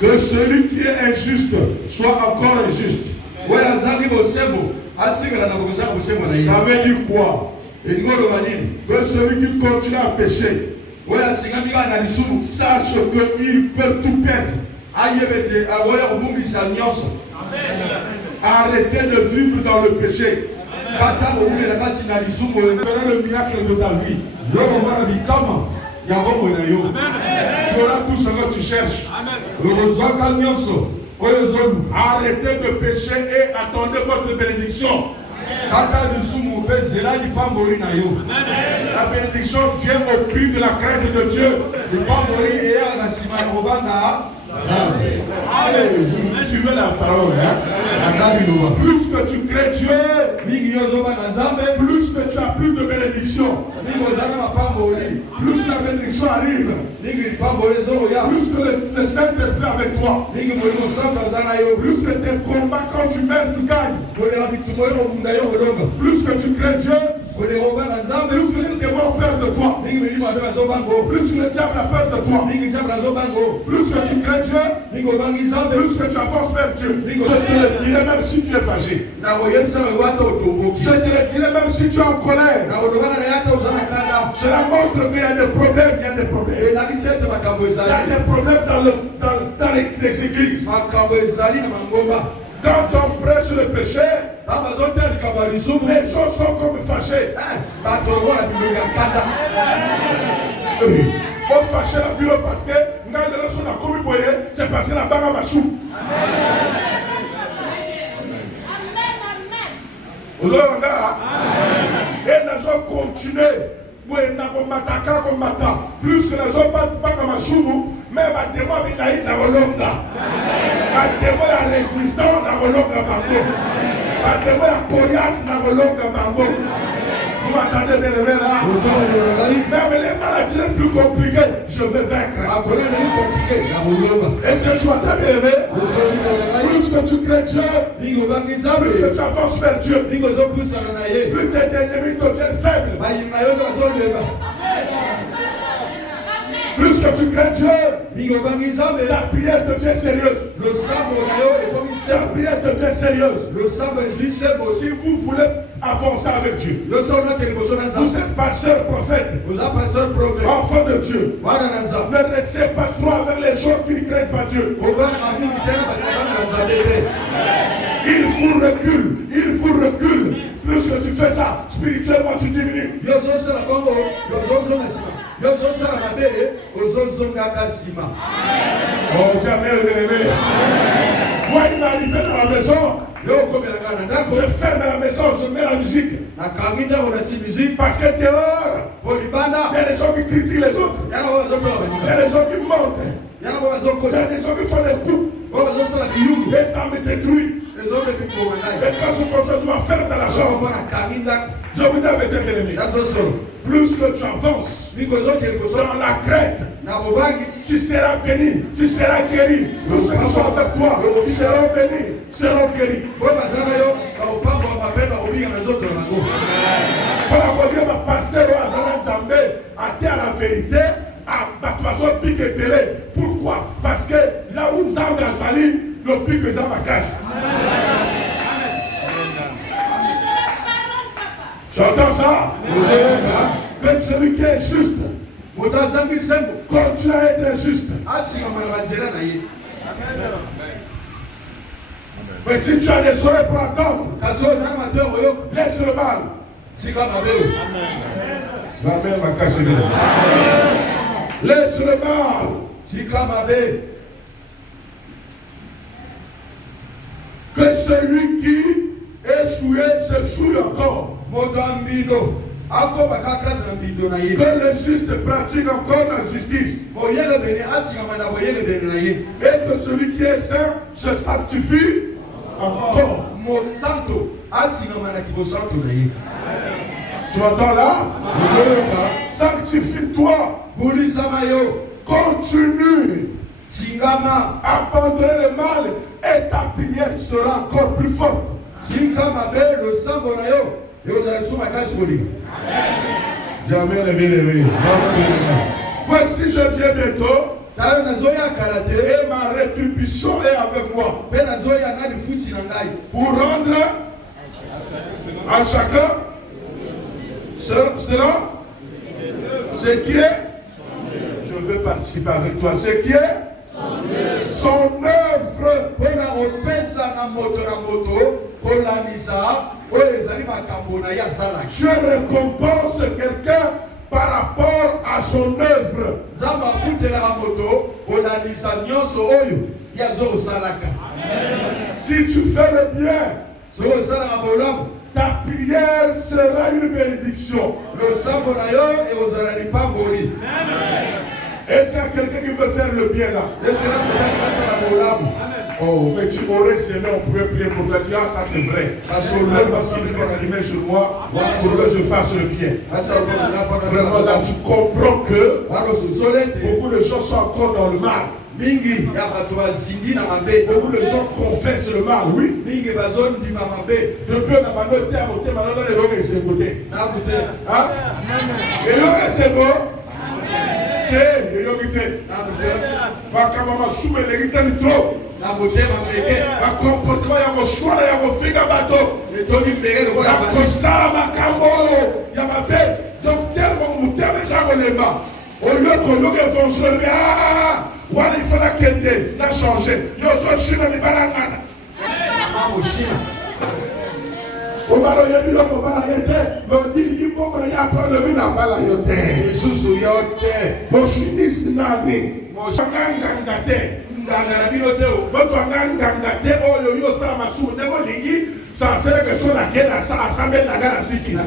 Que celui qui est injuste soit encore injuste. Ça veut dire quoi? Que celui qui continue à pécher sache qu'il peut tout perdre. Arrêtez de vivre dans le péché. Tu verras le miracle de ta vie. Tu auras tout ce que tu cherches. Arrêtez de pécher et attendez votre bénédiction. La bénédiction vient au prix de la crainte de Dieu. Vous suivez la parole, Plus que tu crées Dieu, plus que tu as plus de bénédiction. Plus la bénédiction arrive, plus que le Saint-Esprit est avec toi, plus que tes combats quand tu meurs, tu gagnes. Plus que tu crées Dieu, plus que les démons ont peur de toi, plus que le diable a peur de toi, plus que tu crées Dieu, plus que tu avances vers Dieu. Je te le dirai même si tu es fâché. Je te le dirai même si tu es en colère. Cela montre qu'il y a des problèmes, il y a des problèmes. Il y a des problèmes dans les églises. Quand on prêche le péché, les gens sont comme fâchés. On fâche la bureau parce que c'est passé la barre à ma chou. Vous avez et nous allons continuer. Plus que les autres pas ma chou, mais ma démon est dans le longa. Ma démon est résistant dans le longa bango. Ma démon est coriace dans le longa bango. Vous m'entendez bien le là? Même les maladies les plus compliquées, je vais vaincre. Est-ce que tu entends bien le plus que tu crées Dieu, plus que tu avances vers Dieu, plus tes ennemis deviennent faibles. Plus que tu crées Dieu, ta prière devient sérieuse. Ta prière devient sérieuse. Si vous voulez avancer avec Dieu, vous êtes pasteur, prophète, enfant de Dieu, ne laissez pas trop avec les gens qui ne craignent pas Dieu. Il vous recule. Plus que tu fais ça, spirituellement tu diminues. Oh, jamais le moi, il m'est arrivé dans la maison. Je ferme la maison, je mets la musique. Parce que dehors, il y a des gens qui critiquent les autres. Il y a des gens qui mentent. Il y a des gens qui font des coups. Et ça me détruit. Et quand je commence, je m'enferme dans la chambre. Je vous dis avec tes ennemis. Plus que tu avances dans la crête, tu seras béni, tu seras guéri. Tous ceux qui sont avec toi seront bénis, seront guéris. Pour la première ma pasteur au Azana Nzambe a dit à la vérité, à Batouazo pique et belé. Pourquoi? Parce que là où Nzambe a sali, le pique est à ma casse. J'entends ça. Que celui qui est juste continue à être injuste. Mais si tu as des oreilles pour attendre, laisse le mal. Laisse le mal. Que celui qui est souillé se souille encore. Que le juste pratique encore la justice. Et que celui qui est saint se sanctifie encore. Tu entends là? Sanctifie-toi. Continue. Abandonner le mal et ta prière sera encore plus forte. Jamais le bien-aimé. Voici, je viens bientôt. Et ma rétribution est avec moi. Pour rendre à chacun cela, ce qui est, je veux participer avec toi, ce qui est son œuvre. Tu récompenses quelqu'un par rapport à son œuvre. Si tu fais le bien, ta prière sera une bénédiction. Est-ce qu'il y a quelqu'un qui veut faire le bien là? Oh, mais tu aurais aimé, on pouvait prier pour toi. Ah, ça c'est vrai. Lève la main sur moi pour que je fasse le bien. Vraiment là, tu comprends que beaucoup de gens sont encore dans le mal. Beaucoup de gens confessent le mal, oui. Depuis on a noté à voter, maintenant les gens sont votés. Hein? Et là, c'est bon. comportement ya koshwana ya kofika bato kosala makambo oyo ya mabe. Donc tellement motema eza kolemba oyo koyoka évangile wana ifana kende na changer yozoshina libala ngana obala yebi loko bala ye te lodili mboko ya apprendre mi na bala yo te lisusu yo te moshimisi nani moshanganga te nganga na bino te bato nganga te oyo yo sala masumu ndeko lingi sa sele so na kena sa asambe na gara fiki na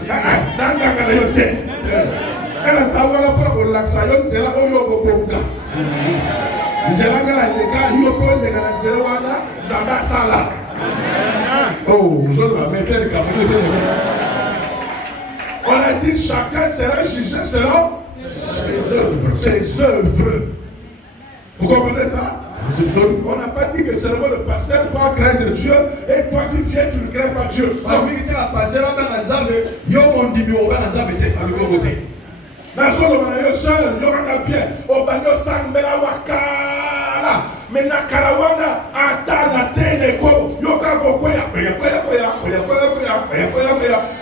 nganga na yo te kana sa wala pour ko laksa yo nzela oyo ko bonga nzela ngala leka yo po leka na nzela wana jamba sala. Oh, vous avez mettre les caméras. On a dit chacun sera jugé selon ses œuvres. Vous comprenez ça? On n'a pas dit que seulement le pasteur doit craindre Dieu et toi qui viens, tu ne crains pas Dieu. La vérité, la pasteur, on a dit yo mon dibi on va nzambe te avec le côté. Na solo bana yo seul, yo kana bien. O banyo sangela wakala. Mais na karawana ata na tene ko yo ka go koya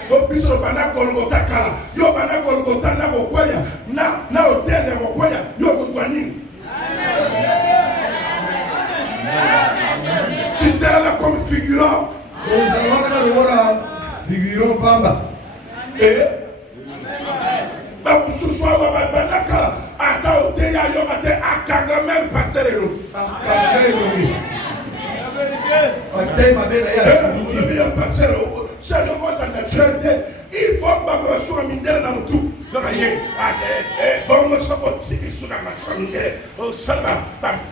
o biso bana ko ngota kala yo bana ko ngota na go koya na hotel ya go koya yo go twanini. Tu seras là comme figurant. Figurant Bamba. Et ce soir, on va banaka. Ata oteya yo mate akanga même passer l'eau. Il faut que je sois mindère dans tout. Donc, bon, je suis sur la macronde. Oh, ça va,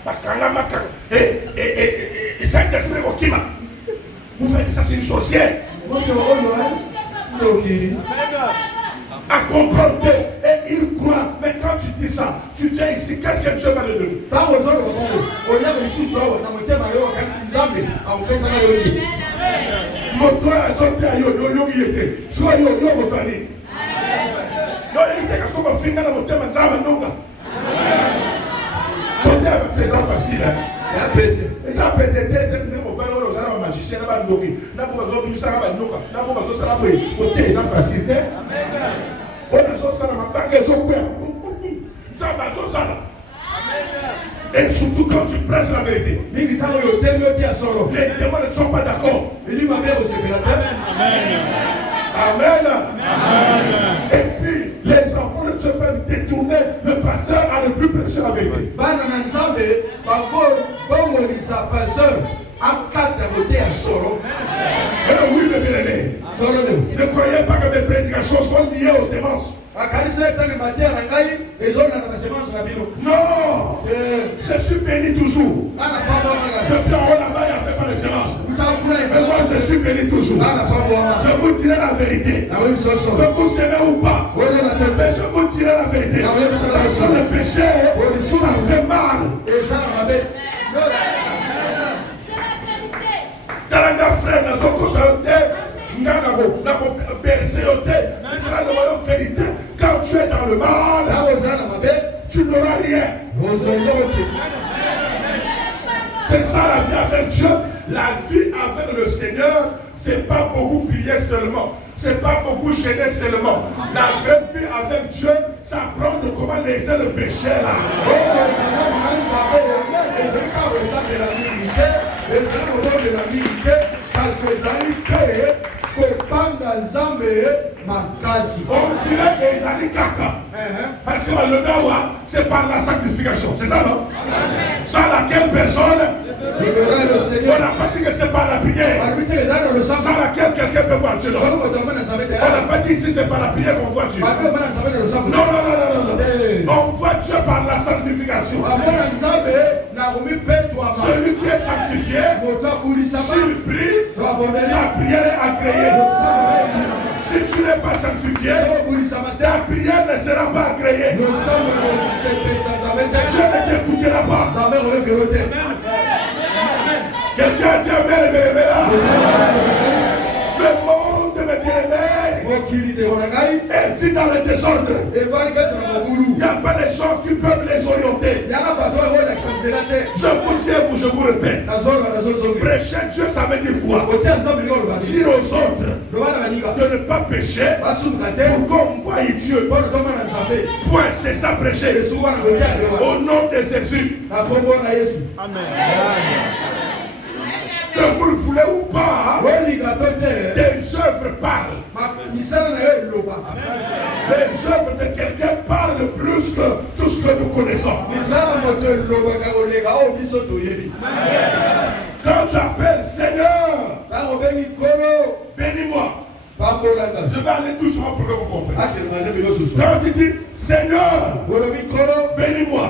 bakanga makang. Et ça, c'est le Kima. Vous faites ça, c'est une sorcière. À comprendre et il croit. Mais quand tu dis ça, tu viens ici, qu'est-ce que Dieu va te donner? Et surtout quand tu prêches la vérité. Les témoins ne sont pas d'accord. Amen. Et puis les enfants de Dieu peuvent détourner le pasteur à ne plus prêcher la vérité. Oui, le bien-aimé. Ne croyez pas que mes prédications sont liées aux semences. Non, je suis béni toujours. Depuis en haut là-bas, il n'y avait pas de semences. Mais moi, je suis béni toujours. Je vous dirai la vérité. Que vous s'aimez ou pas. Mais je vous dirai la vérité. Parce que le péché, ça fait mal. Taranga frère, nous sommes consultés. Nous avons bercé au thé. Quand tu es dans le mal, tu n'auras rien. C'est ça la vie avec Dieu. La vie avec le Seigneur, c'est pas beaucoup prier seulement. C'est pas beaucoup gêner seulement. La vraie vie avec Dieu, ça prend de comment laisser le péché là. On dirait des amis caca. Parce que le gars, c'est par la sanctification. C'est ça, non? Sans laquelle personne on n'a pas dit que c'est par la prière. Sans laquelle quelqu'un peut voir Dieu. On n'a pas dit ici c'est par la prière qu'on voit Dieu. Non. On voit Dieu par la sanctification. Celui qui est sanctifié, s'il prie, sa prière est agréée. Si tu n'es pas sanctifié, ta prière ne sera pas agréée. Dieu ne t'écoutera pas. Quelqu'un dit amen, là. Le monde me bien-aimé est vit dans le désordre. Il n'y a pas de gens qui peuvent les orienter. Je vous dis, je vous répète. Prêcher Dieu, ça veut dire quoi? Dire aux autres de ne pas pécher pour qu'on voie Dieu. Point, c'est ça prêcher. Au nom de Jésus. Amen. Que vous le voulez ou pas, des œuvres parlent. Les œuvres de quelqu'un parlent plus que tout ce que nous connaissons. Quand tu appelles Seigneur, bénis-moi. Je vais aller doucement pour que vous compreniez. Quand tu dis Seigneur, bénis-moi,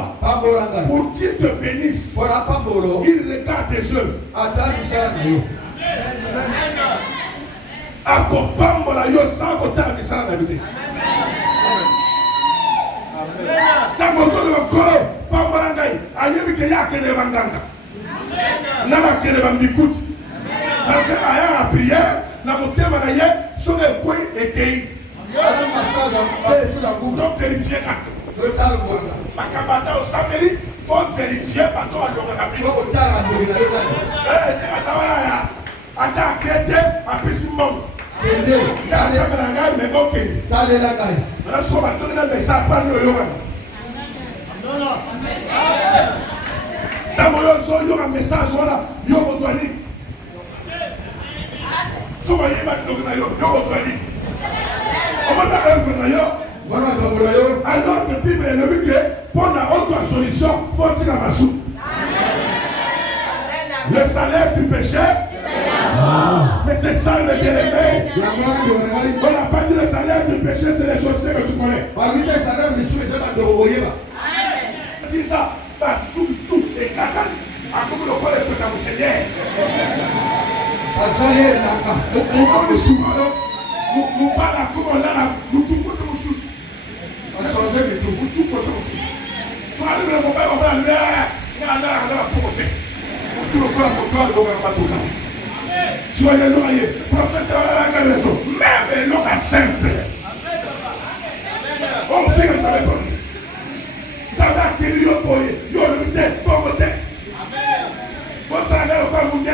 pour qu'il te bénisse, il regarde tes œuvres. Accompagne-moi yo sans côté à misala d'habiter. Tant qu'on se le colo, pas malangai, ayebi que ya kene banganga. Nana kene bambikut. Parce que aya a prière, na motema na ye, sur le coin et kei. Donc vérifier quand. Le tal wanga. Makabata au samedi, faut vérifier par toi à l'orabi. Faut au tal à l'orabi. Ata krete apesi mbongo. Ya sabana ngai me bokeni. Tale la ngai. Na so ba tona me sa pa no yo. Non. Tamo yo so yo un message wala yo ko twani. So ba yeba to na yo ko twani. O ma ta œuvre na yo. Wana ka mo yo. Alors que Bible le dit que pour la autre solution faut tirer ma soupe. Le salaire du péché. Mais c'est ça le bien-aimé. On n'a pas dit le salaire du péché, c'est les choses que tu connais. Dis ça, pas sous tout et caca. À comme le connaît que comme Seigneur. Nous parlons comme on l'a, nous tout comme nous sous. On a changé de tout, tout comme nous sous. Tu vas aller le compère, on va aller à la pauvreté. Tout le corps, on va tout ça. Soyez loyers, prophète de la maison, même l'homme est simple. On sait que tu as répondu. Tu as marqué le poye, tu as le tête, pauvreté. Vous savez pas vous dire.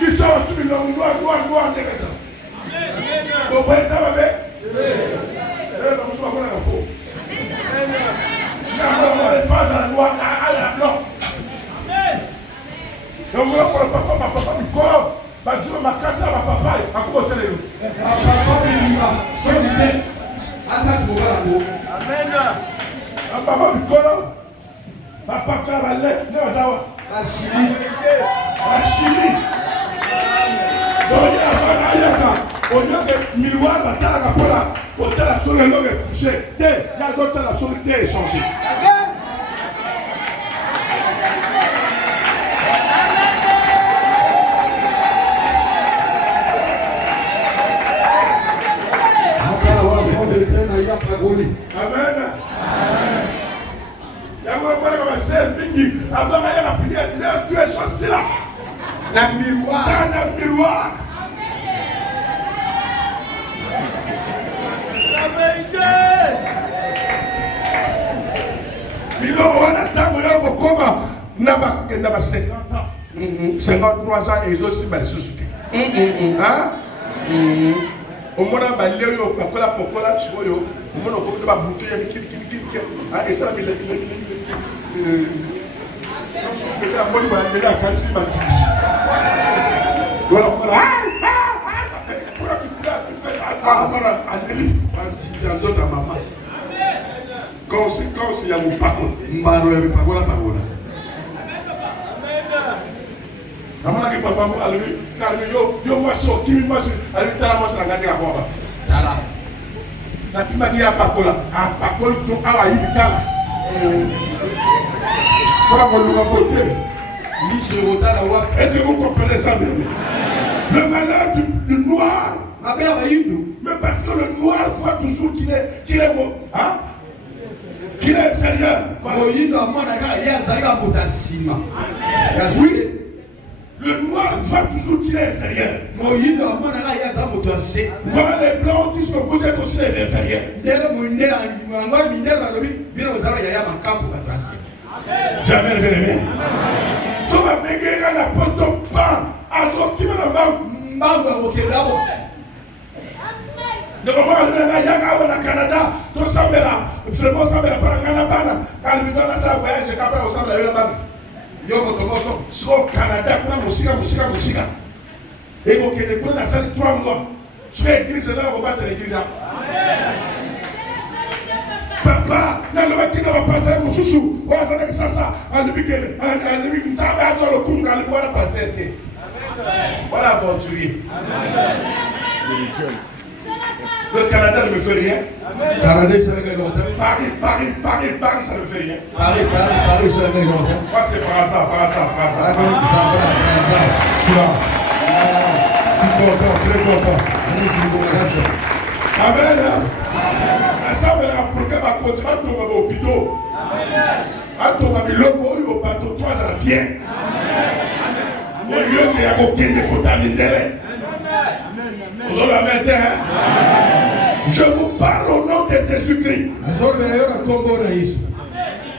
Tu sors tout le monde, gloire, de ça. Vous voyez ça, ma belle? Comme je vois qu'on faux. Quand les phases à la loi, à la blanc. Donc, on va papa, ma papa, mi corps, ma Dieu, ma casse, ma papa, à quoi tu es? Ma papa, mi ma, c'est l'idée. Attaque mon gars, amen. Ma papa, mi corps, ma papa, ma lait, ne va savoir. La chimie. Donc, il y a un gars, au lieu de miroir, ma terre, la capola, pour telle la souris, l'homme est couché. Il y a d'autres la souris, t'es échangé. Amen. La miroir. La miroir. La vérité. bakenda ba 50 ans 53 ans et ils aussi ba lisusu hein au mona ba leo pakola pokola chikoyo au mona ko ba buto ya kiki ah et ça il non je peux pas moi ba il a calci ba voilà pourquoi tu fais ça voilà André tu as d'autres maman quand c'est ya mupako mbaro ya pakola pakola amana ke papa mo alwi karmi yo maso kimi maso alwi tala maso ngati ka kwa tala na kima dia pakola pakola to awa yi kala para ko luka côté ni se rotala wa est-ce que vous comprenez ça bien le malheur du noir ma mère va y mais parce que le noir voit toujours qu'il est bon hein qu'il est inférieur oui le noir voit toujours qu'il est inférieur. Voilà les blancs disent que vous êtes aussi inférieur. Jamais bien aimé. Tu vas bégayer la porte au pain. Alors qui va donc on va au Canada, tout ça vraiment ça va pas Canada quand il donne ça voyage capable au centre là yo moto so Canada kuna musika et donc il est dans ça 3 mois tu es église là on va battre l'église papa na le baki na passer mususu wa ça que ça alibikele alibi mtaba azo le kunga alibi wana passer voilà aventurier spirituel. Le Canada ne me fait rien. Canada, ça ne me fait rien. Paris, ça ne me fait rien. Paris, ça ne me fait rien. Moi, c'est par hasard. Je suis là. Je suis content, très content. Amen. Ça me l'a apporté ma côte. Ma tombe au hôpital. Ma tombe à Miloko, au bateau 3 ans bien. Au lieu qu'il y a aucun contaminé. Vous avez la main, je vous parle au nom de Jésus-Christ.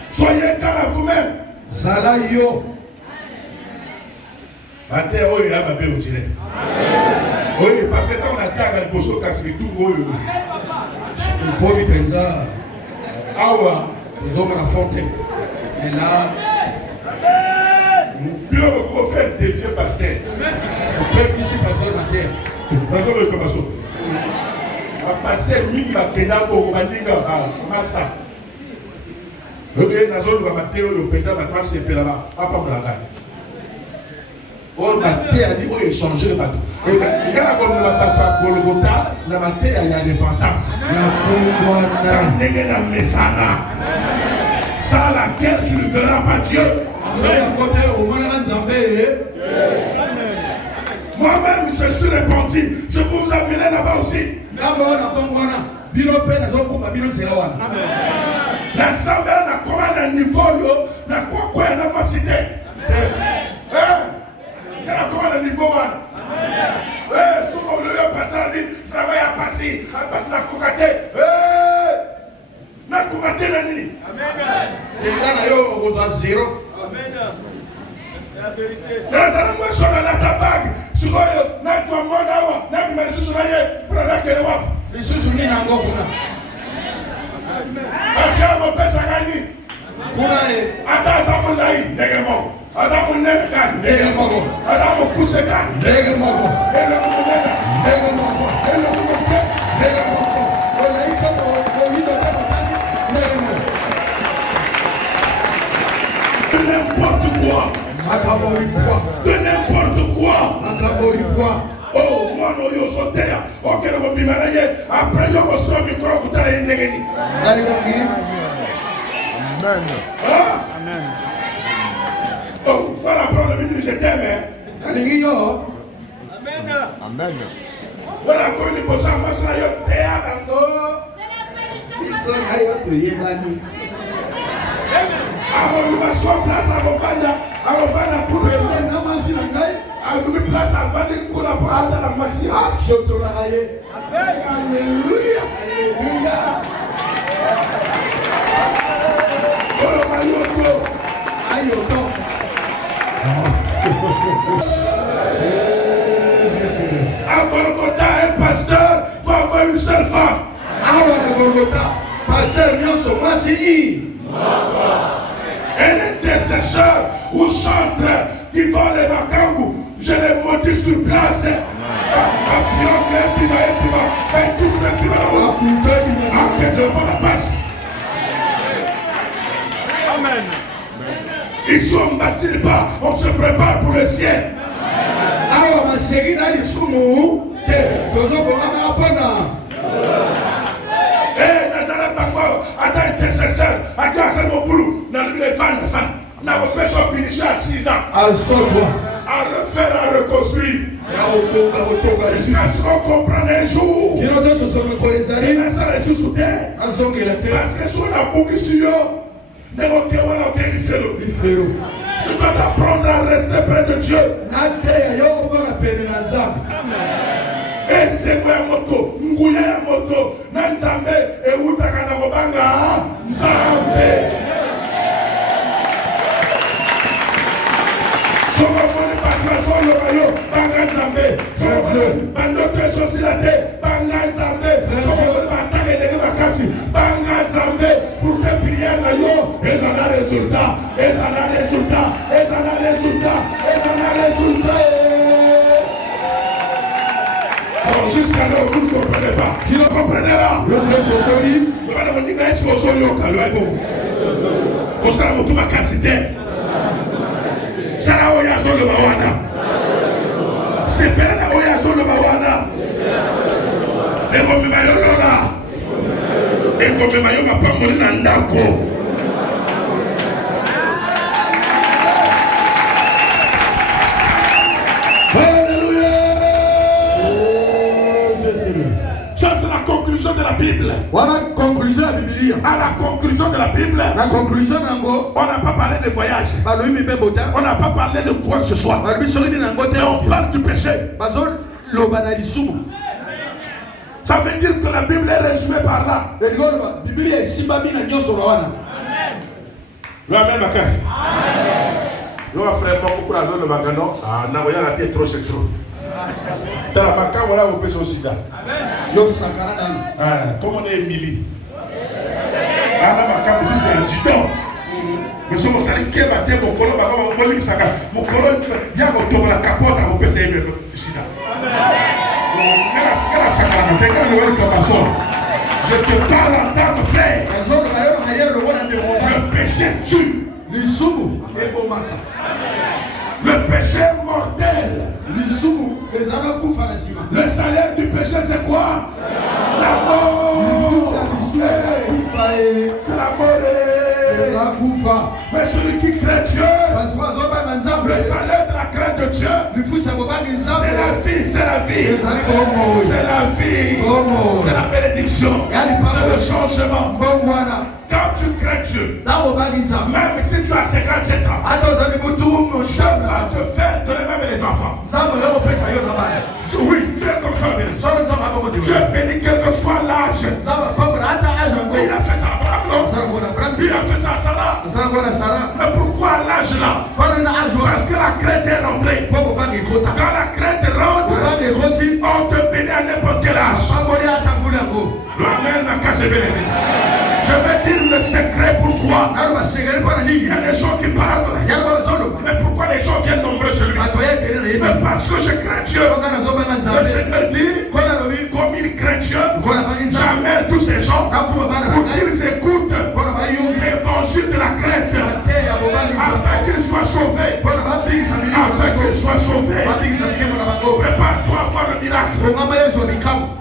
Soyez calme à vous-même. Salayo. Matin, oui, là, ma belle, vous direz. Oui, parce que quand on a dit à le bosso, quand c'est tout, oui. Il faut lui penser. Ah ouais. Nous avons la fontaine. Et là. Puis là, on va faire des vieux pasteurs. On peut ici passer la terre. Maintenant, le commençons. On va passer une maquena pour Mandinga, master. Ok, la zone va mater le pétard, va passer là-bas. Pas pour la gagne. On va échanger le bateau. Et quand on va pas Golgotha, la matière il y a dépendance. Sans laquelle tu ne verras pas Dieu. Moi-même, je suis répandu. Je peux vous amener là-bas aussi. La Sambela n'a pas un niveau, n'a quoi n'a pas cité. Elle a comment le niveau 1. Si on lui a passé la vie, travail à passer, la couraté. La couraté la nuit. Amen. Et là, on va zéro. Amen. C'est la vérité. Dans la moisson, on a la bague. Sur le n'a pas moi, n'a pas mal sur la pour la quelle wap. Les sous-soumis n'ont pas beaucoup. Parce qu'on peut s'agagner. Attends, ça m'a dit, négalement. Adamu nene kan ndege mogo Adamu kuse kan ndege mogo ele munene ndege mogo ele munene ndege mogo wala iko ko hido kama tani ndege mogo n'importe quoi akabori quoi de n'importe quoi akabori quoi oh moi no yo sotea okere ko bimanaye après yo ko so micro kutala ndege ni ndege ngi amen amen. Oh, voilà, pour le ministre, je t'aime. Amen. Amen. Voilà, quand il pose à moi, ça y est, théâtre, ils sont là, ils sont là. Alors, nous allons place à Rovana pour le place à Vani pour la place à la machine. Alléluia. Alléluia. Oh, Ayoto. femmes. Un intercesseur ou centre qui vend les makangu, je les maudis sur place. Amen. Ils sont bâtis pas, on se prépare pour le ciel. Intercesseur, à 6 ans. À refaire, à reconstruire. Jusqu'à ce qu'on comprenne un jour. Il y ça les sous terre. Parce que si on a beaucoup sur eux, tu dois apprendre à rester près de Dieu. Et c'est moi moto, nguya ya moto, na nzambe e utaka na kobanga nzambe. Soko moni patron lo bayo banga nzambe. Soko bandoke société banga nzambe. Soko moni bataka ndenge bakasi banga nzambe pour que prière na yo et ça a résultat, et ça a résultat, et ça a résultat, et ça a résultat. Jusqu'à là, vous ne comprenez pas. Qui ne comprenez pas? Vous allez me dire, est-ce que vous avez un peu? Vous allez me dire, est-ce que vous avez un peu? C'est bien là où il y a le bawana. Et comme il y a l'ora. Et comme il y a pas mourir dans l'andako. De la Bible. À la conclusion de la Bible, on n'a pas parlé de voyage. On n'a pas parlé de quoi que ce soit. Et on parle du péché. Ça veut dire que la Bible est résumée par là. Amen. Frère, beaucoup la zone de Magano. Ah, Nagoya a été trop, c'est trop. Dans la maca, voilà, vous pouvez aussi là. Comme on est Émilie. À la maca, monsieur, c'est un titan. Monsieur, vous savez qu'il y a un mon colo, mon colo, il y a un autour de la capote à vous passer ici là. Je te parle en tant que frère. Le péché tue. Le péché mortel. Le salaire du péché, c'est quoi? La mort. C'est la mort. Mais celui qui craint Dieu, le salaire de la crainte de Dieu, c'est la vie, c'est la vie. C'est la vie. C'est la bénédiction. C'est le changement. Quand tu crains Dieu, même si tu as 57 ans, Dieu va te faire donner même les enfants. Oui, Dieu est comme ça. Dieu bénit quel que soit l'âge. Il a fait ça à Abraham. Il a fait ça à Sarah. Mais pourquoi à l'âge là? Parce que la crainte est rentrée. Quand la crainte rentre, on te bénit à n'importe quel âge. Amen. Je vais dire le secret pourquoi. Il y a des gens qui parlent. Mais pourquoi les gens viennent nombreux chez lui? Mais parce que je crains Dieu. Le Seigneur dit, comme il craint Dieu, jamais tous ces gens, pour qu'ils écoutent l'évangile de la crainte, afin qu'ils soient sauvés. Afin qu'ils soient sauvés. Prépare-toi à voir le miracle.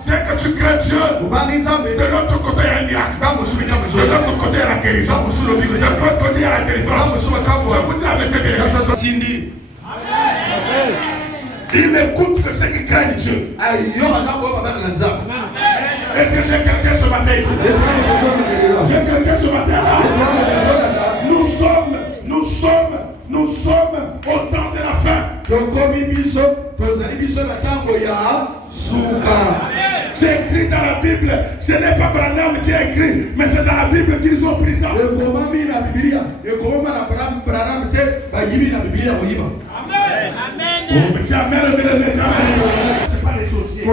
Dès que tu crains Dieu, de l'autre côté il y a un miracle. De l'autre côté il y a la guérison. De l'autre côté il y a la délivrance. Je vous dis la vérité. Il n'écoute que ceux qui craignent Dieu. Est-ce que j'ai quelqu'un ce matin ici? J'ai quelqu'un ce matin là? Nous sommes au temps de la fin. C'est écrit dans la Bible. Ce n'est pas Branham qui a écrit, mais c'est dans la Bible qu'ils ont pris ça. Amen. C'est pas les sorciers.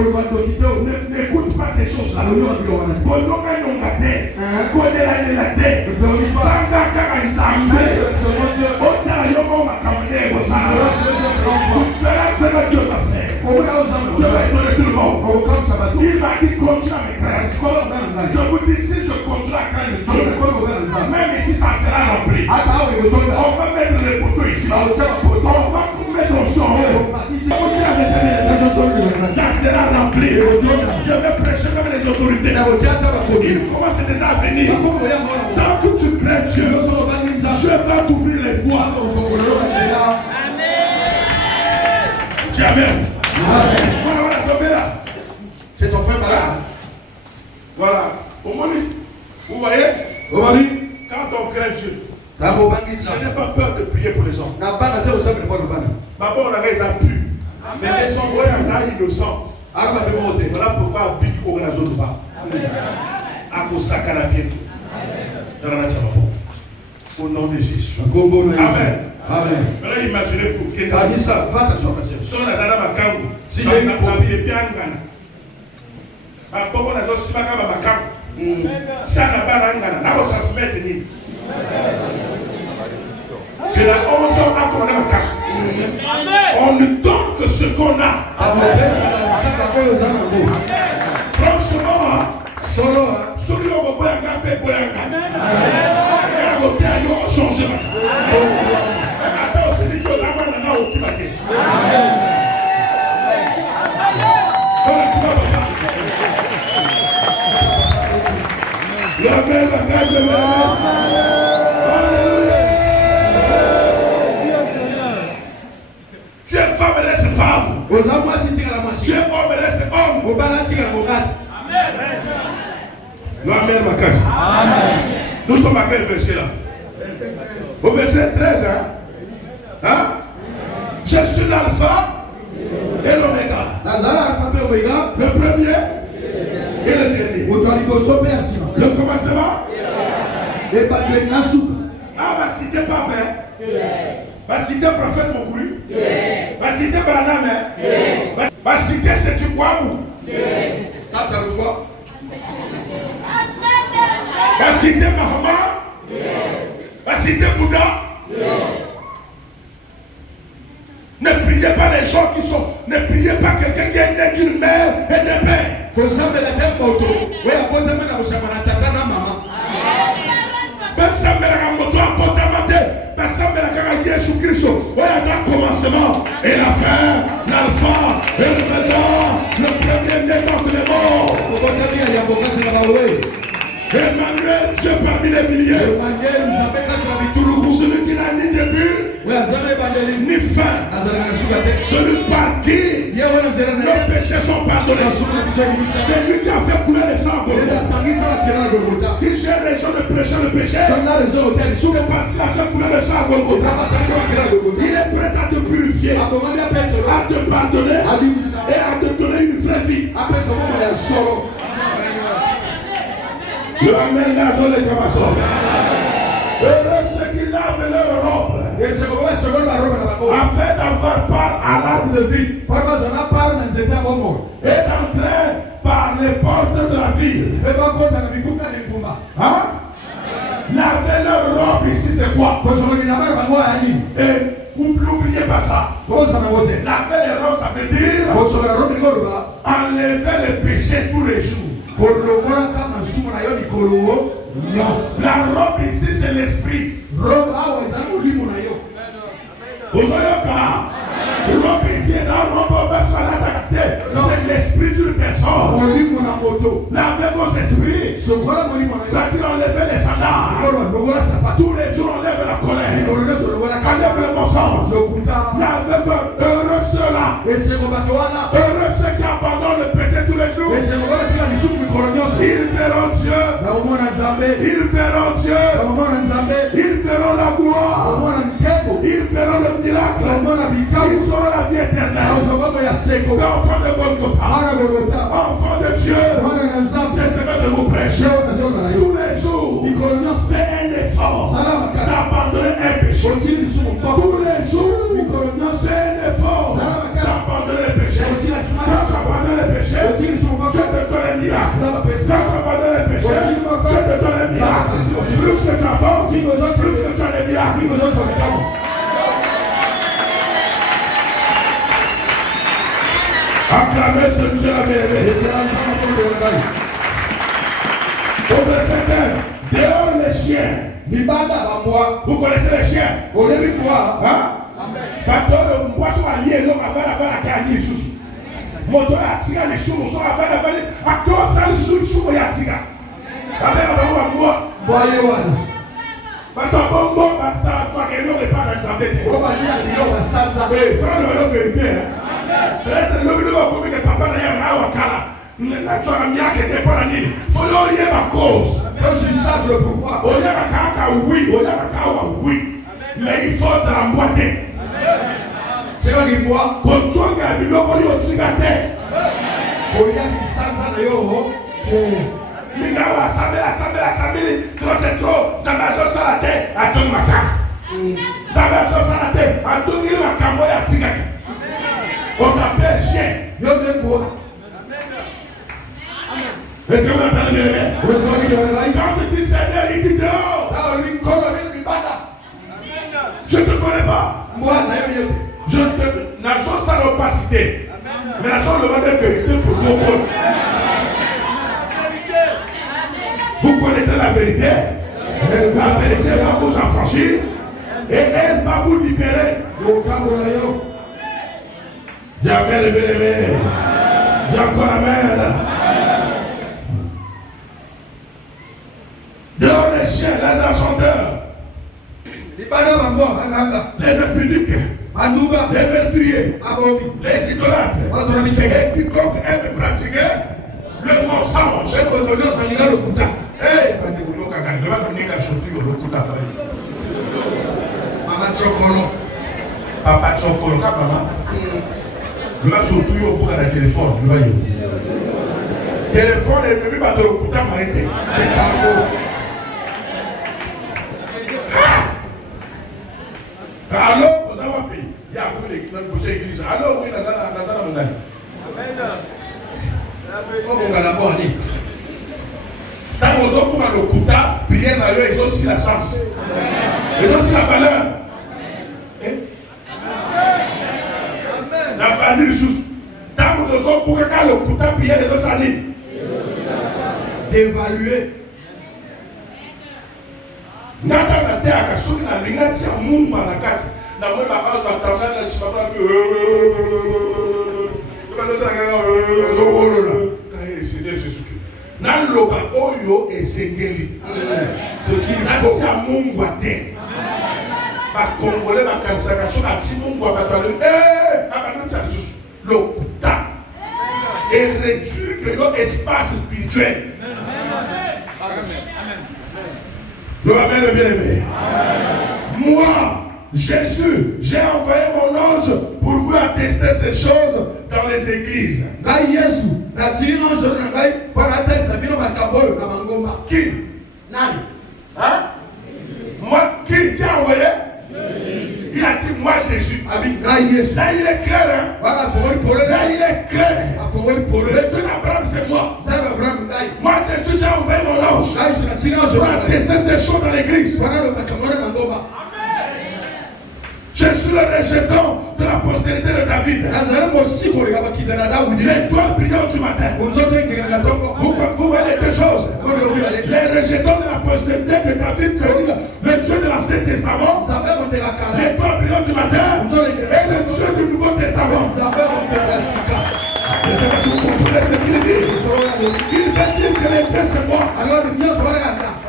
N'écoute pas ces choses-là. Bolonga nyongate. Kodela nelate. Banga kaka nzambe. Otala yomo makamune bosala. Tu verras ce que Dieu va faire. Dieu va donner tout le monde. Il m'a dit continue à me craindre. Je vous dis si je continue à craindre Dieu, même ici ça sera rempli. On va mettre les poteaux ici. On va mettre au son. Ça sera rempli. Je vais prêcher comme les autorités. Il commence déjà à venir. Tant que tu crains Dieu, Dieu va t'ouvrir les voies. Amen. Voilà. C'est ton frère malade. Voilà. Vous voyez? Quand on craint Dieu, je n'ai pas peur de prier pour les enfants. D'abord, on a les appuis. Mais elles sont innocentes. Voilà pourquoi Big au réseau de bas. À cause de la pied. Au nom de Jésus. Amen. Amen. Maintenant, imaginez-vous quelqu'un dit ça. Va t'asseoir, monsieur. Si j'ai une copie, bien gagné. Pourquoi on a dit ça? Si on n'a pas gagné, on va transmettre. Que la 11 ans, on ne donne que ce qu'on a. Franchement, solo, on change. Attends, c'est que tu es femme, reste femme. Tu es homme, reste homme. Amen, ma casse. Nous sommes à quel verset là? Au verset 13, hein? Je suis l'alpha et l'oméga. Le premier et le dernier. Le commencement. Ah, va citer Papa. Va citer prophète Mokoui. Va citer Branham. Va citer ce qui croit vous. Va citer Mahomet. Va citer Bouddha. Ne priez pas les gens qui sont. Ne priez pas quelqu'un qui est né d'une mère et d'un père. Commencement et la fin, l'alpha et l'oméga, le premier né d'entre les morts. Emmanuel, Dieu parmi les milliers. Celui qui n'a ni début, ni fin. Celui par qui nos péchés sont pardonnés. C'est lui qui a fait couler le sang. Si j'ai raison de prêcher le péché, c'est parce qu'il a fait couler le sang. Il est prêt à te purifier, à te pardonner et à te donner une vraie vie. Le Amen a donné les camassons. Heureux ceux qui lavent leur robe afin d'avoir part à l'arbre de vie et d'entrer par les portes de la ville. Hein? Laver leur robe ici, c'est quoi? Et n'oubliez pas ça. Laver les robes, ça veut dire enlever les péchés tous les jours. La robe ici, c'est l'esprit. Robe ici, c'est l'esprit d'une personne. Lavez vos esprits. C'est-à-dire enlever les sandales. Tous les jours, on lève la colère. On lève le mensonge. Lavez heureux ceux-là. Heureux ceux qui abandonnent le péché tous les jours. Ils verront Dieu. Ils verront Dieu. Ils verront la gloire. Ils verront le miracle. Ils auront la vie éternelle. Enfants de Golgotha. Enfants de Dieu. C'est ce que je vous prêche. Tous les jours, fais un effort d'abandonner un péché. Tous les jours, fais un effort d'abandonner le péché. Quand tu abandonnes le péché, Dieu te donne un miracle. Acclamez ce Dieu la bien-aimé. Au verset 15, dehors les chiens. Vous connaissez les chiens? Hein? Parce que le poisson allié, l'eau va faire la carrière sous. Moto ya tira les choses, on va faire la valise. À toi, ça le sous ya tira. Avec la voix, voyez voilà. Maintenant, bon, parce que toi, que l'eau n'est pas dans ta bête. On va dire que l'eau va s'entendre. Frère, le vérité. Peut-être l'eau ne va pas comme que papa n'a rien à wakala. La toi, la mienne qui était pas la nid. Faut y ma cause. Comme je sache le pourquoi. On y a un caca, oui, on y a un caca, oui. Mais il faut te l'emboîter. C'est quoi qui boit? Pour toi, il y a un bilot qui est au tigate. Pour y a une santa de yo. Les gars, on va s'amener. Trop, c'est trop. T'as besoin de la tête, à ton macaque. T'as besoin de la tête, à ton macaque, à tigate. On t'appelle chien. Yo, viens boire. Est-ce que vous entendez bien? Quand tu dis Seigneur, il dit dehors. Je ne te connais pas. Moi, je ne n'agis sans l'opacité. Mais l'agis le demande de vérité pour comprendre. Vous connaissez la vérité. La vérité va vous affranchir. Et elle va vous libérer. Jamais le bien-aimé. J'ai encore amen. Dehors les chiens, les enchanteurs, les impudiques, les meurtriers, les idolâtres, et quiconque aime pratiquer le mensonge. Papa Chokolo, maman. Je vais surtout au bout de la téléphone. Téléphone et bébé va te le couper, m'arrêter. Les carreaux. Allô, vous avez un pays. Il y a combien d'églises? Allô, oui, Nazana Mondani. Tant qu'on a pour le couta, prière dans eux, ils ont aussi la chance. Ils ont aussi la valeur. La valeur des choses. Tant qu'on a pour le couta, prière, ils ont ça dit. D'évaluer. Nata na te akasuri na ringati ya Mungu anakati na mwe bakazo batangana na chipapa na loba oyo esengeli ce qu'il faut ya Mungu ate ba kongole ba kansaka so ati Mungu abatalo abanatsa juste lokuta et réduire que yo espace spirituel. Le Amen le bien-aimé. Moi, Jésus, j'ai envoyé mon ange pour vous attester ces choses dans les églises. Qui? Nani? Hein? Moi, qui a envoyé? Il a dit moi Jésus. Là il est clair. Hein? Là il est clair. Le Dieu d'Abraham c'est moi. Moi Jésus j'ai envoyé mon ange pour attester ces choses dans l'église. Je suis le rejeton de la postérité de David. L'étoile brillante du matin. Vous voyez les deux choses. Les rejetons de la postérité de David, c'est le Dieu de l'Ancien Testament, l'étoile brillante du matin, et le Dieu du Nouveau Testament. Je ne sais pas si vous comprenez ce qu'il dit. Il veut dire que l'épée c'est moi.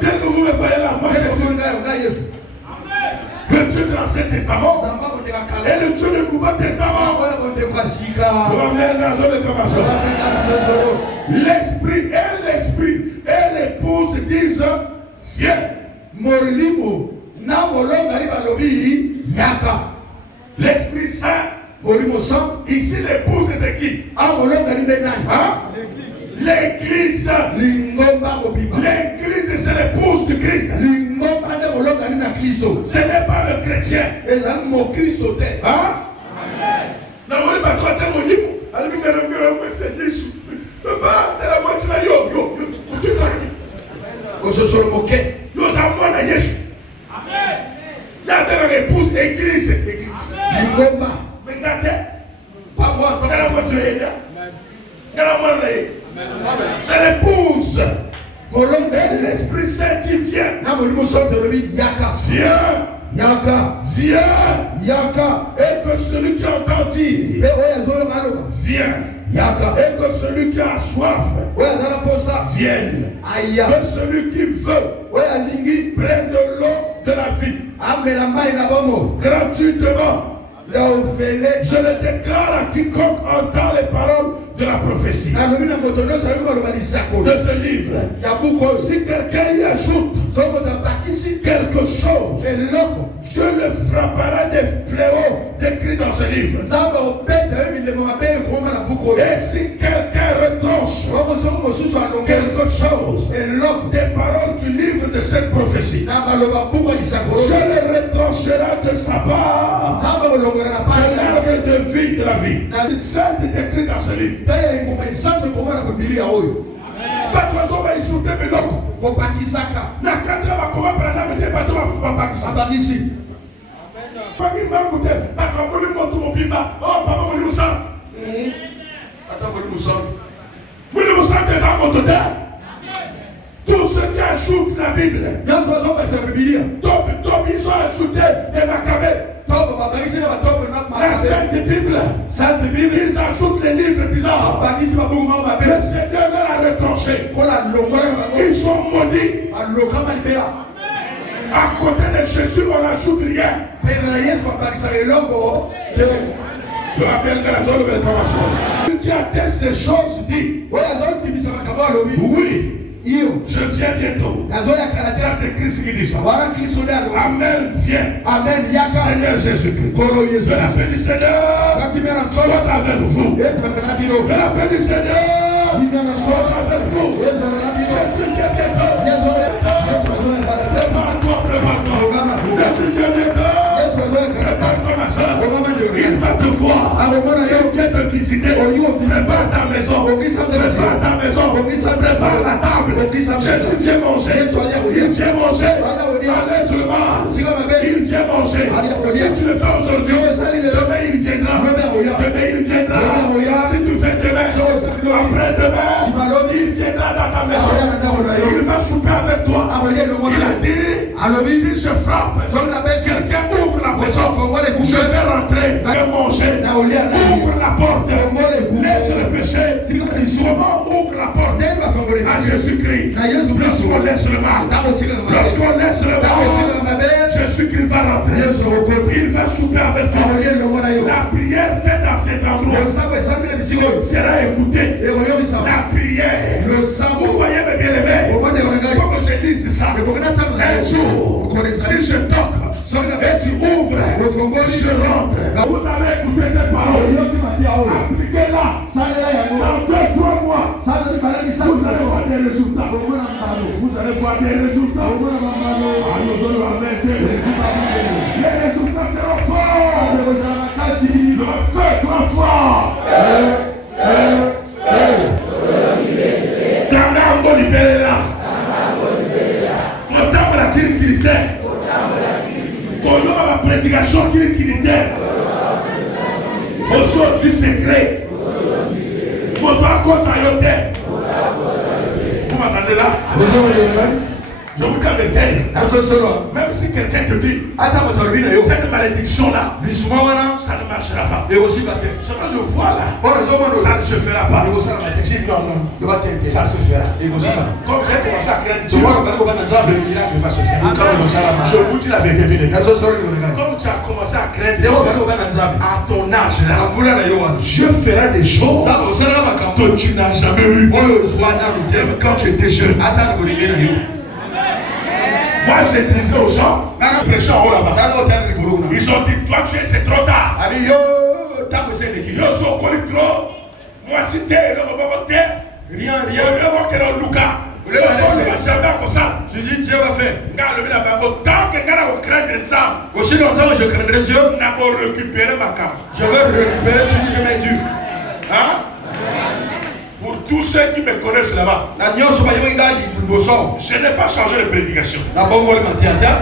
Dès que vous me voyez là, moi je suis le Dieu de l'Ancien Testament et le Dieu du Nouveau Testament. L'esprit et l'épouse disent viens. L'Esprit Saint, ici l'épouse c'est qui? Hein? L'église. L'église c'est l'épouse du Christ. Ce n'est pas le chrétien. Hein? Il y a une épouse église. Pas moi, C'est l'épouse. L'Esprit Saint qui vient. Viens. Et que celui qui entend dire, viens. Et que celui qui a soif vienne. Que celui qui veut prenne de l'eau de la vie gratuitement. Je le déclare à quiconque entend les paroles de la prophétie de ce livre. Si quelqu'un y ajoute quelque chose, Dieu le frappera des fléaux décrits dans ce livre. Et si quelqu'un retranche quelque chose, des paroles du livre de cette prophétie, Dieu le retranchera de sa part de l'arbre de vie de la vie. C'est écrit dans ce livre. Tous ceux qui ajoutent la Bible, ils ont ajouté les Maccabées. La Sainte Bible, ils ajoutent les livres bizarres. Le Seigneur leur a retranché. Ils sont maudits. À côté de Jésus, on n'ajoute rien. Qui atteste ces choses dit, oui, je viens bientôt. Ça c'est Christ qui dit ça. Amen, viens. Seigneur Jésus-Christ. Que la paix du Seigneur soit avec vous. Que la paix du Seigneur soit avec vous. Jésus vient bientôt. Prépare-toi. Jésus vient bientôt. Prépare-toi ma soeur. Il va te voir. Il vient te visiter. Prépare ta maison. Prépare ta maison. Prépare la table. Jésus vient manger. Il vient manger. Allez seulement. Il vient manger. Si tu le fais aujourd'hui, demain il viendra. Si tu fais demain, après-demain, il viendra dans ta maison. Il va souper avec toi. Il a dit, si je frappe, quelqu'un ouvre la maison, je vais rentrer, je vais manger. Ouvre la porte. Laisse le péché. Comment ouvre la porte à Jésus-Christ? Lorsqu'on laisse le mal, Jésus-Christ va rentrer. Il va souper avec toi. La prière faite dans ces endroits sera écoutée. La prière. Vous voyez mes bien-aimés, comme je dis ça, un jour, si je toque et tu ouvres, je rentre. Vous avez écouté cette parole. Appliquez-la. Dans 2-3 mois, vous allez voir des résultats. Vous allez voir des résultats. Les résultats seront forts. Le feu 3 fois. Tangambo libélela. Autant la critique. Toujours la prédication qui est. Aujourd'hui secret. Vous m'entendez là? Je vous dis la vérité. Même si quelqu'un te dit cette malédiction-là, ça ne marchera pas. Je vois là, ça ne se fera pas. Ça se fera. Comme j'ai commencé à craindre Dieu, le miracle va se faire. Je vous dis la vérité. Comme tu as commencé à craindre Dieu, à ton âge là, Dieu fera des choses que tu n'as jamais eu quand tu étais jeune. Moi je disais aux gens, prêchant en haut là-bas, ils ont dit, toi tu es, c'est trop tard. Yo so trop. Moi si t'es le rebond rien, le rebond que le Lucas. Le rebond jamais comme ça. Je dis Dieu va faire. Tant que nous craindre ça, aussi longtemps que je craindrai Dieu, nous allons récupérer ma carte. Je vais récupérer tout ce qui m'est dû. Hein? Pour tous ceux qui me connaissent là-bas, je n'ai pas changé de prédication.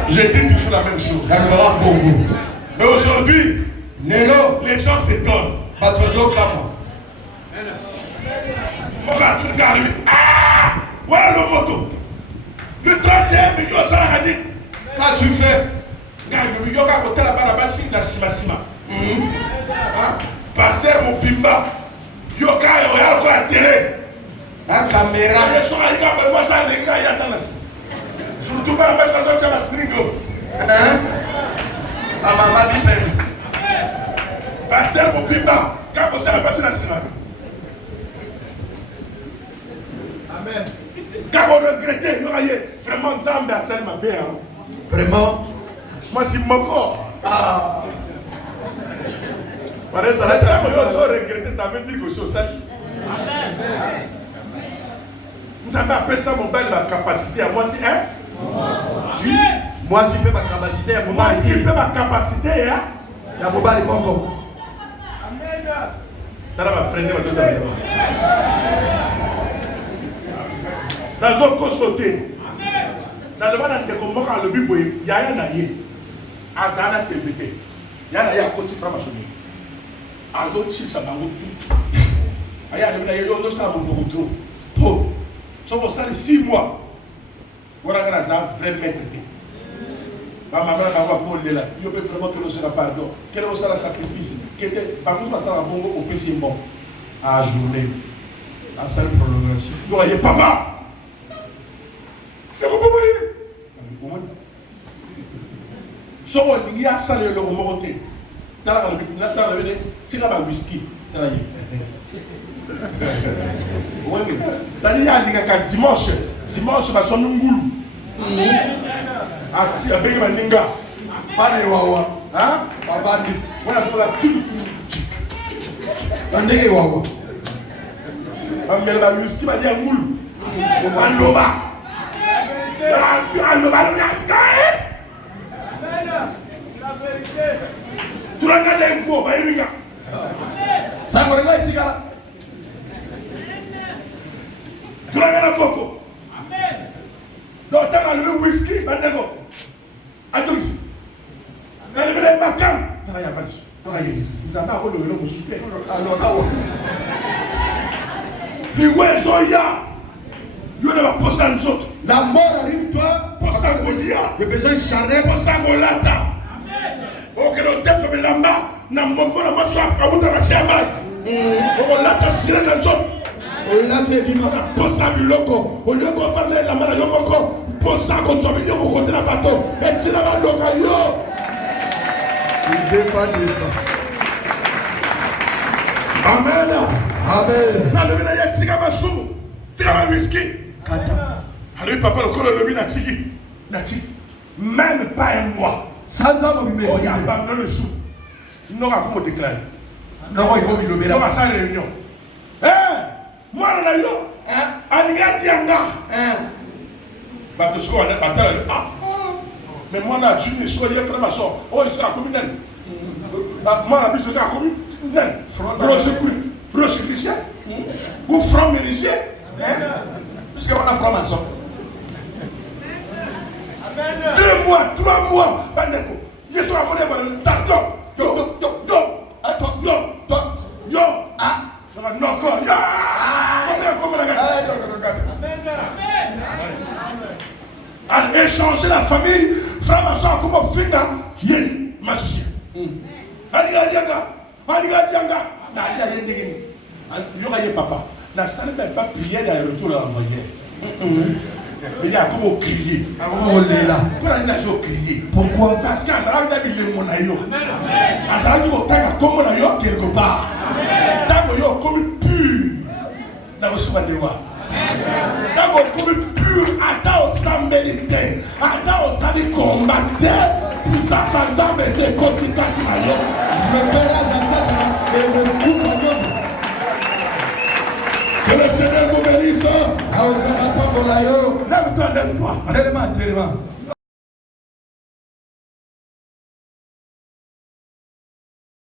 Je dis toujours la même chose. Mais aujourd'hui, les gens s'étonnent. Moka, tu regardes lui. Ah! Voilà le moto. Le 31 millions, ça l'a dit. Quand tu fais, regarde le million, quand tu es là-bas, c'est la sima. Passer mon pimba. Yoka, regarde encore la télé. La caméra. Ils sont allés quand moi ça, les gars, ils attendent. Surtout pas la belle dans la stringo. Ah, maman, vie permis. Passer mon pimba. Quand tu es là-bas, c'est la sima. Amen. Quand on regrettait, il y aura vraiment Zambé à celle ma paix. Vraiment. Moi, c'est mon corps. Ah. Par exemple, ça regretter, ça veut dire que c'est au salut. Amen. Vous avez appelé ça mon bail, ma capacité à moi, c'est hein? Moi, si je fais ma capacité, moi, si je fais ma capacité, hein? Il y a mon bail, mon corps. Amen. Ça va freiner ma tête. Dans un côté, dans le monde de comment le bible, il y a un aïe, Azana TVT, il y a un aïe à côté franc-maçonnique. Azo tire sa bango tout. Aïe, il y a un autre bango trop. Ça va ça 6 mois. Voilà que ça vrai maître. Maman va pour là. Il peut vraiment que le pardon. Quel est le sacrifice? Quel est par contre ça va bongo au PC bon à journée. À seule prolongation. Vous voyez papa. So il y a ça le remonté. Dans le tu as un whisky. Ça dit que dimanche va son ngoulou. Ah si avec maninga. Pas de wawa. Hein? Papa dit voilà pour la tout. Tandis wawa. Amel va whisky va dire ngoulou. On loba. Tu regardes l'info, bah il y a. Ça me regarde ici là. Tu regardes la photo. Amen. Donc tu as levé whisky, bah d'accord. Attends ici. Tu as levé les macam. Tu as y avancer. Tu as y. Nous avons pas le nom super. Alors là. Les ouais soya. Il y a pas poser en autres. La mort arrive toi pour ça le besoin charnel pour ça lata. Ok, le texte de l'amba n'a pas de à vous dans la chama. On lata siré dans zone. On l'a fait vivre pour ça du loco. Au lieu qu'on parle la maladie moko pour ça qu'on soit venu au côté de la bateau. Et tu l'as loca yo. Il veut pas dire ça. Amen. Amen. Na le vina ya tika basou. Tika whisky. Kata. Alors papa le corps le vina tiki. Na tiki. Même pas un mois. Sans avoir vu il y a pas le sou. Non à comment déclarer. Non il faut le béla. Non à sa réunion. Moi là yo. Aniga dianga. Bato so on est pas là. Mais moi là tu me soyez frère ma soeur. Oh il sera communal. Moi la plus à communal. Roche Christian. Ou franc mérisien. Parce qu'on a franc-maçon. 2 mois, 3 mois, Bandeko. Je suis abonné par le temps. Non, encore. À échanger la famille, franc-maçon, comme Finga, Yen, magicien. Aliga Dianga. Papa. La salle n'est pas prière et retour à l'envoyer. Il y a comme crier. On est là. Pourquoi il a crié? Pourquoi? Parce qu'à Zara, il a mis le monaïo. À Zara, il a comme monaïo quelque part. Tant que yo comme pur. Dans le soir de moi. Tant que comme pur, attends au sambélité. Attends au sali combattre. Puis ça, ça jambe, c'est continue à travailler. Me verra dans ça et me coupe à Dieu. Que le Seigneur vous bénisse. Lève-toi, lève-toi. Tellement.